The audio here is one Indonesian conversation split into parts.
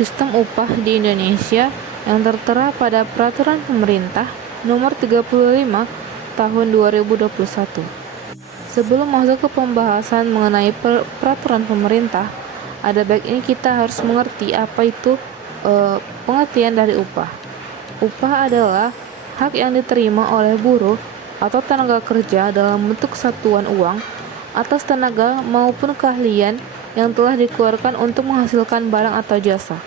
sistem upah di Indonesia yang tertera pada Peraturan Pemerintah Nomor 35 Tahun 2021. Sebelum masuk ke pembahasan mengenai peraturan pemerintah, ada baiknya kita harus mengerti apa itu pengertian dari upah. Upah adalah hak yang diterima oleh buruh atau tenaga kerja dalam bentuk satuan uang atas tenaga maupun keahlian yang telah dikeluarkan untuk menghasilkan barang atau jasa.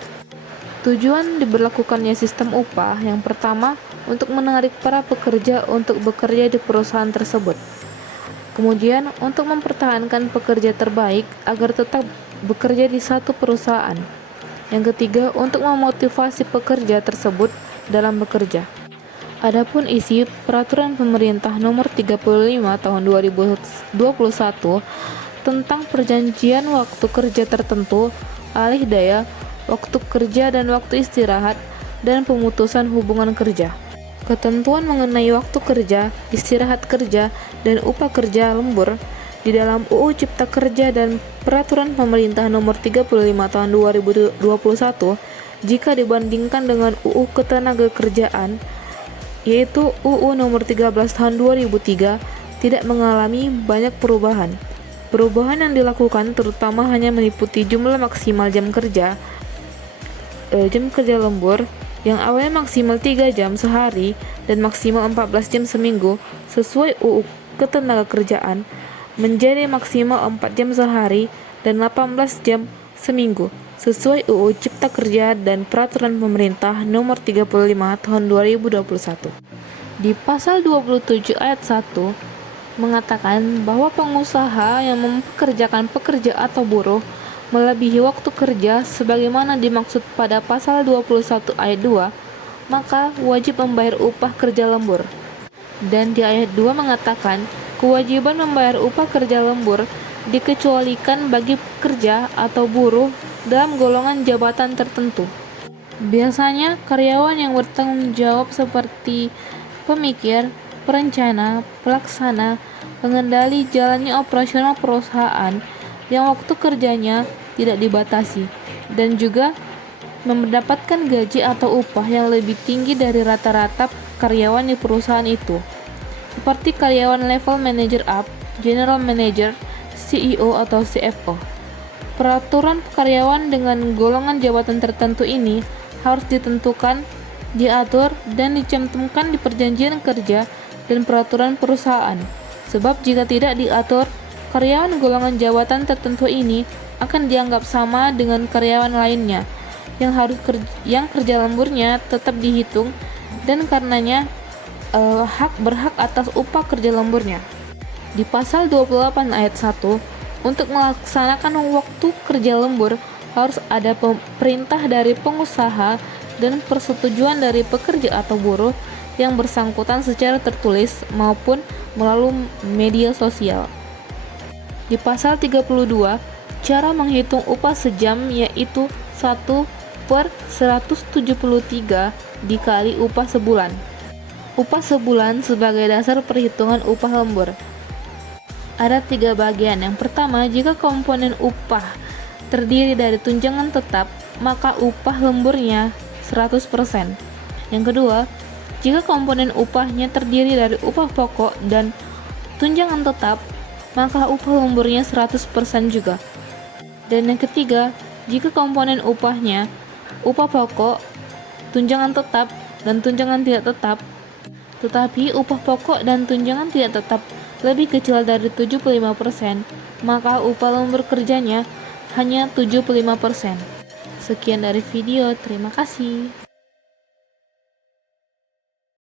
Tujuan diberlakukannya sistem upah yang pertama untuk menarik para pekerja untuk bekerja di perusahaan tersebut. Kemudian untuk mempertahankan pekerja terbaik agar tetap bekerja di satu perusahaan. Yang ketiga untuk memotivasi pekerja tersebut dalam bekerja. Adapun isi Peraturan Pemerintah Nomor 35 Tahun 2021 tentang perjanjian waktu kerja tertentu, alih daya, waktu kerja dan waktu istirahat, dan pemutusan hubungan kerja. Ketentuan mengenai waktu kerja, istirahat kerja, dan upah kerja lembur di dalam UU Cipta Kerja dan Peraturan Pemerintah Nomor 35 Tahun 2021 jika dibandingkan dengan UU Ketenagakerjaan yaitu UU Nomor 13 Tahun 2003 tidak mengalami banyak perubahan. Perubahan yang dilakukan terutama hanya meliputi jumlah maksimal jam kerja lembur yang awalnya maksimal 3 jam sehari dan maksimal 14 jam seminggu sesuai UU Ketenagakerjaan menjadi maksimal 4 jam sehari dan 18 jam seminggu sesuai UU Cipta Kerja dan Peraturan Pemerintah Nomor 35 Tahun 2021. Di pasal 27 ayat 1 mengatakan bahwa pengusaha yang mempekerjakan pekerja atau buruh melebihi waktu kerja sebagaimana dimaksud pada pasal 21 ayat 2, maka wajib membayar upah kerja lembur. Dan di ayat 2 mengatakan kewajiban membayar upah kerja lembur dikecualikan bagi pekerja atau buruh dalam golongan jabatan tertentu. Biasanya karyawan yang bertanggung jawab seperti pemikir, perencana, pelaksana, pengendali jalannya operasional perusahaan yang waktu kerjanya tidak dibatasi dan juga mendapatkan gaji atau upah yang lebih tinggi dari rata-rata karyawan di perusahaan itu. Seperti karyawan level manager up, general manager, CEO atau CFO. Peraturan karyawan dengan golongan jabatan tertentu ini harus ditentukan, diatur, dan dicantumkan di perjanjian kerja dan peraturan perusahaan. Sebab jika tidak diatur, karyawan golongan jabatan tertentu ini akan dianggap sama dengan karyawan lainnya yang kerja lemburnya tetap dihitung dan karenanya berhak atas upah kerja lemburnya. Di pasal 28 ayat 1, untuk melaksanakan waktu kerja lembur harus ada perintah dari pengusaha dan persetujuan dari pekerja atau buruh yang bersangkutan secara tertulis maupun melalui media sosial. Di pasal 32, cara menghitung upah sejam yaitu 1/173 dikali upah sebulan. Upah sebulan sebagai dasar perhitungan upah lembur. Ada 3 bagian. Yang pertama, jika komponen upah terdiri dari tunjangan tetap, maka upah lemburnya 100%. Yang kedua, jika komponen upahnya terdiri dari upah pokok dan tunjangan tetap, maka upah lemburnya 100% juga. Dan yang ketiga, jika komponen upahnya upah pokok, tunjangan tetap, dan tunjangan tidak tetap, tetapi upah pokok dan tunjangan tidak tetap lebih kecil dari 75%, maka upah lembur kerjanya hanya 75%. Sekian dari video, terima kasih.